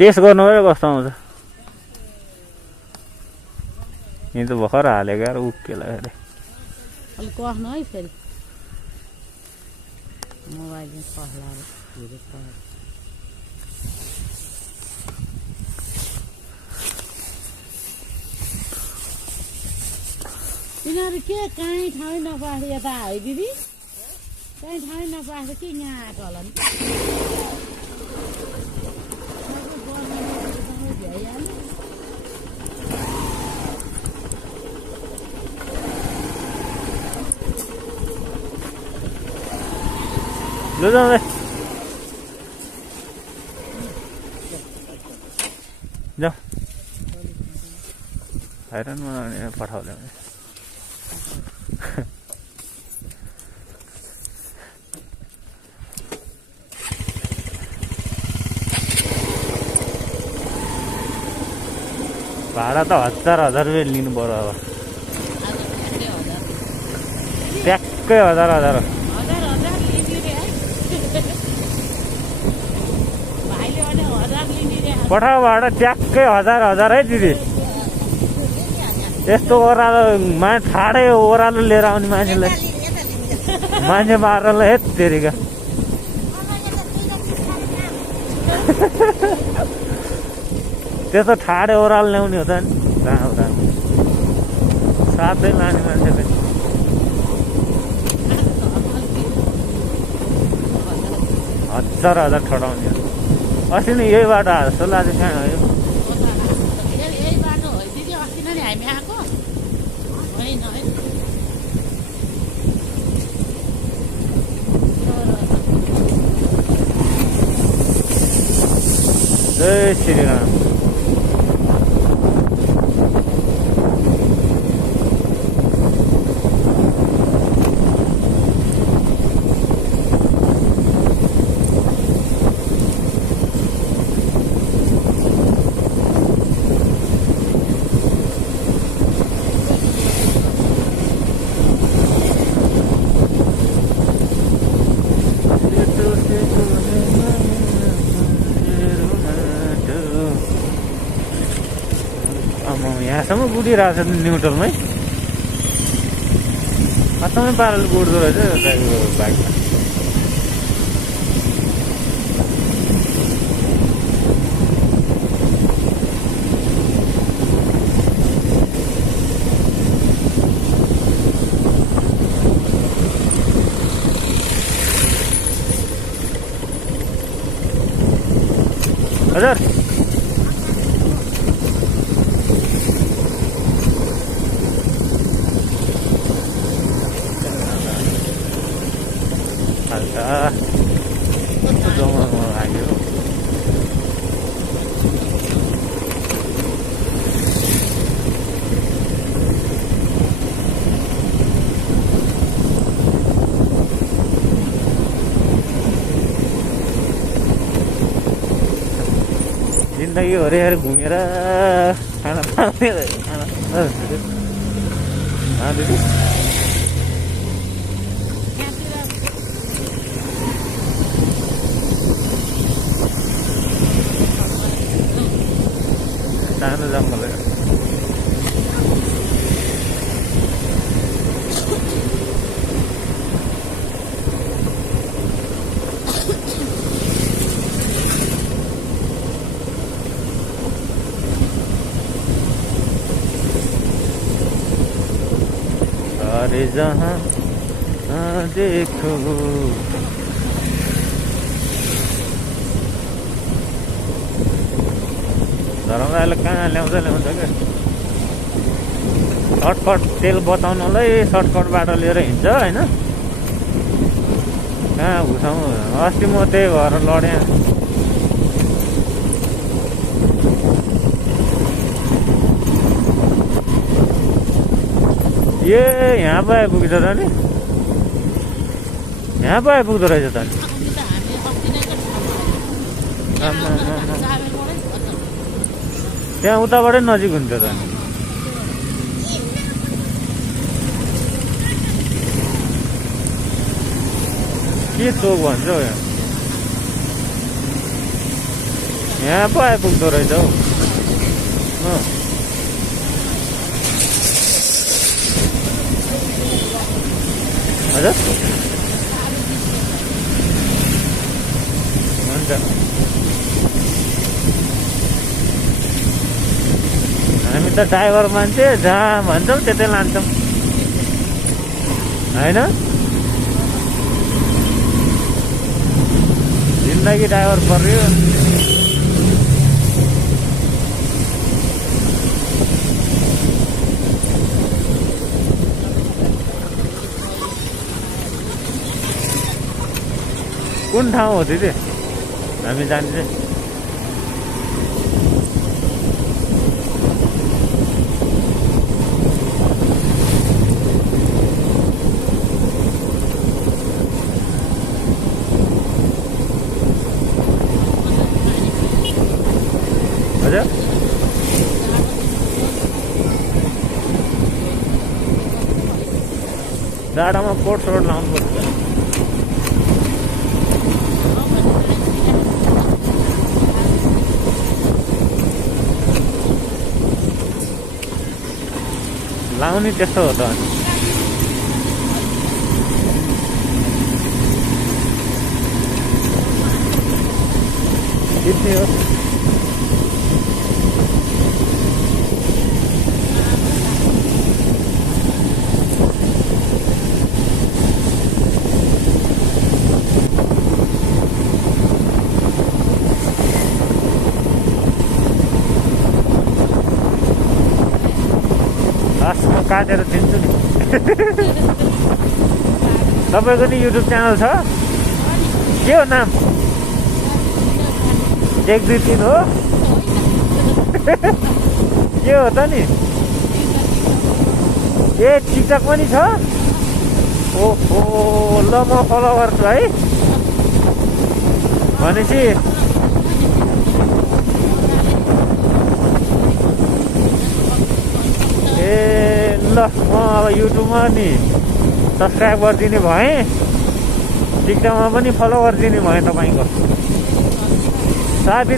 Test गर्नु पऱ्यो कस्तो आउँछ। यी त भर्खर हालेको यार उकेला अरे अलिक कस्नु है फेरि मोबाइल कसला तिनीहरू के काहीँ ठाउँ नपाएको यता है दिदी काहीँ ठाउँ नपाएको के यहाँ आएको होला नि ल जाँदै जाऊ हैरान बनाउने पठाउँदै भाडा त 1000 रुपियाँ लिनु पर्यो अब ट्याक्कै 1000 पठाऊ भाडा ट्याक्कै 1000 है दिदी यस्तो ओह्रालो ठाडै ओह्रालो लिएर आउने मान्छेलाई मान्छे मार्नलाई हेत तेरिका त्यस्तो ठाडे ओह्रालो ल्याउने हो त नि राम्रो साथै लाने मान्छेले 1000 ठडाउने अस्ति नै यही बाटो जस्तो लाग्यो कहाँ हो यो यही बाटो हो दिदी अस्ति नै हामी आएको होइन है जय श्री राम यहाँसम्म गुडिरहेको छ न्युट्रलमै खतमै पाराले गुड्दो रहेछ तपाईँको बाइकमा हजुर जिन्दगी हो रे घुमेर खाना पाउने दिदी सानो जङ्गल अरे जहाँ देखो धरमराले कहाँ ल्याउँछ क्या सर्टकट तेल बचाउनलाई सर्टकट बाटो लिएर हिँड्छ होइन कहाँ घुसाउँ अस्ति म त्यही भएर लडेँ ए यहाँ पो आइपुग्छ त नि यहाँ पो आइपुग्दो रहेछ त नि त्यहाँ उताबाटै नजिक हुन्थ्यो त नि के चोक भन्छ हौ यहाँ पो आइपुग्दो रहेछ हौ हजुर हुन्छ हामी त ड्राइभर मान्छे जहाँ भन्छौँ त्यतै लान्छौँ होइन जिन्दगी ड्राइभर पर्यो कुन ठाउँ हो दिदी हामी जाने चाहिँ हजुर जाडोमा कोट सोट लाउनु पर्छ लाउने त्यस्तो हो त यति हो म काटेर दिन्छु नि तपाईँको नि युट्युब च्यानल छ के हो नाम 1 2 3 हो के हो त नि ए टिकटक पनि छ ओहो ल म फलो गर्छु है भनेपछि ल म अब युट्युबमा नि सब्सक्राइब गरिदिने भएँ टिकटकमा पनि फलो गरिदिने भएँ तपाईँको साथी